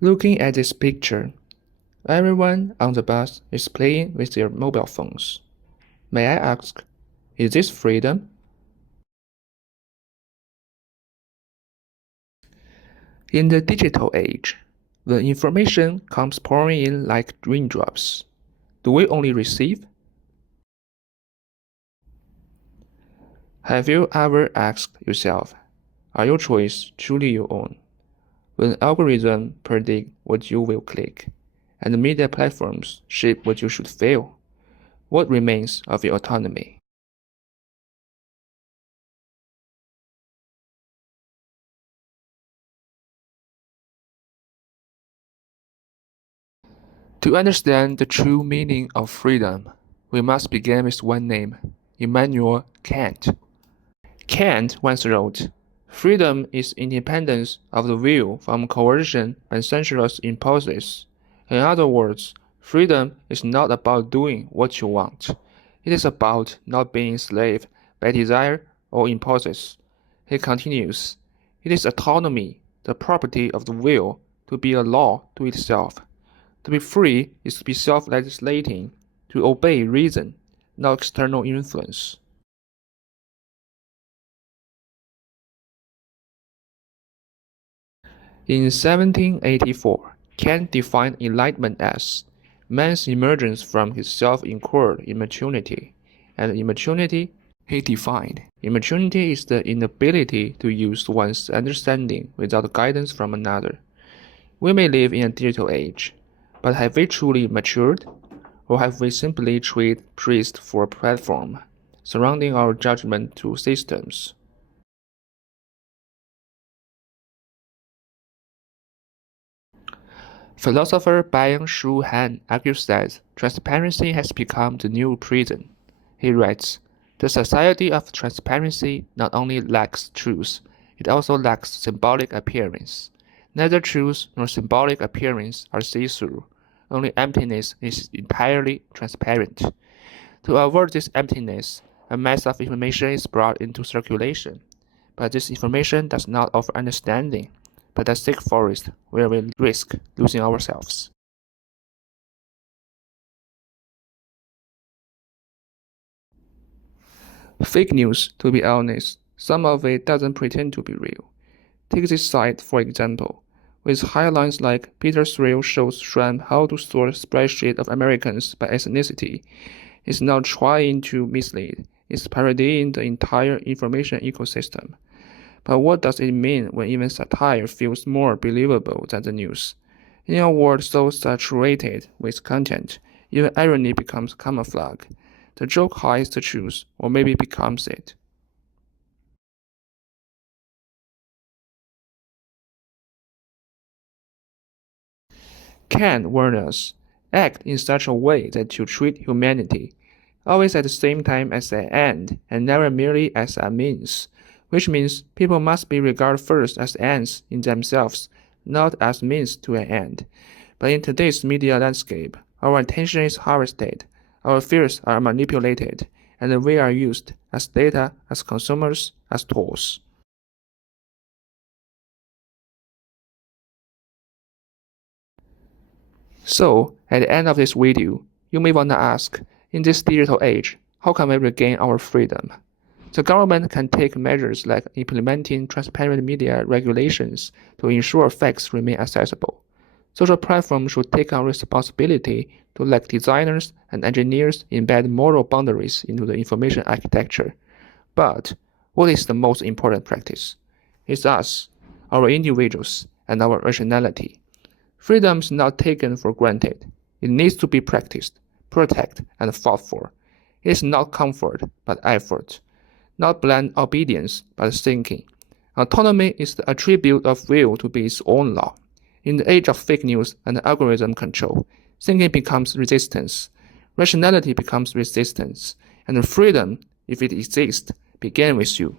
Looking at this picture, everyone on the bus is playing with their mobile phones. May I ask, is this freedom? In the digital age, the information comes pouring in like raindrops. Do we only receive? Have you ever asked yourself, are your choices truly your own? When algorithms predict what you will click, and media platforms shape what you should feel, what remains of your autonomy? To understand the true meaning of freedom, we must begin with one name, Immanuel Kant. Kant once wrote, "Freedom is independence of the will from coercion and sensuous impulses." In other words, freedom is not about doing what you want. It is about not being enslaved by desire or impulses. He continues, "It is autonomy, the property of the will, to be a law to itself. To be free is to be self-legislating, to obey reason, not external influence." In 1784, Kant defined enlightenment as man's emergence from his self-incurred immaturity, and immaturity he defined. Immaturity is the inability to use one's understanding without guidance from another. We may live in a digital age, but have we truly matured? Or have we simply traded priest for a platform, surrounding our judgment to systems? Philosopher Byung-Chul Han argues that transparency has become the new prison. He writes, "The society of transparency not only lacks truth, it also lacks symbolic appearance. Neither truth nor symbolic appearance are see-through. Only emptiness is entirely transparent. To avoid this emptiness, a mass of information is brought into circulation. But this information does not offer understanding, but a thick forest where we risk losing ourselves." Fake news, to be honest, some of it doesn't pretend to be real. Take this site, for example, with headlines like "Peter Thrill shows Trump how to sort spreadsheet of Americans by ethnicity." It's not trying to mislead, it's parodying the entire information ecosystem. But what does it mean when even satire feels more believable than the news? In a world so saturated with content, even irony becomes camouflage. The joke hides the truth, or maybe becomes it. Kant warned us, act in such a way that you treat humanity always at the same time as an end and never merely as a means, which means people must be regarded first as ends in themselves, not as means to an end. But in today's media landscape, our attention is harvested, our fears are manipulated, and we are used as data, as consumers, as tools. So, at the end of this video, you may want to ask, in this digital age, how can we regain our freedom? The government can take measures like implementing transparent media regulations to ensure facts remain accessible. Social platforms should take on responsibility to let designers and engineers embed moral boundaries into the information architecture. But what is the most important practice? It's us, our individuals, and our rationality. Freedom is not taken for granted. It needs to be practiced, protected, and fought for. It is not comfort, but effort. Not blind obedience, but thinking. Autonomy is the attribute of will to be its own law. In the age of fake news and algorithm control, thinking becomes resistance, rationality becomes resistance, and freedom, if it exists, begins with you.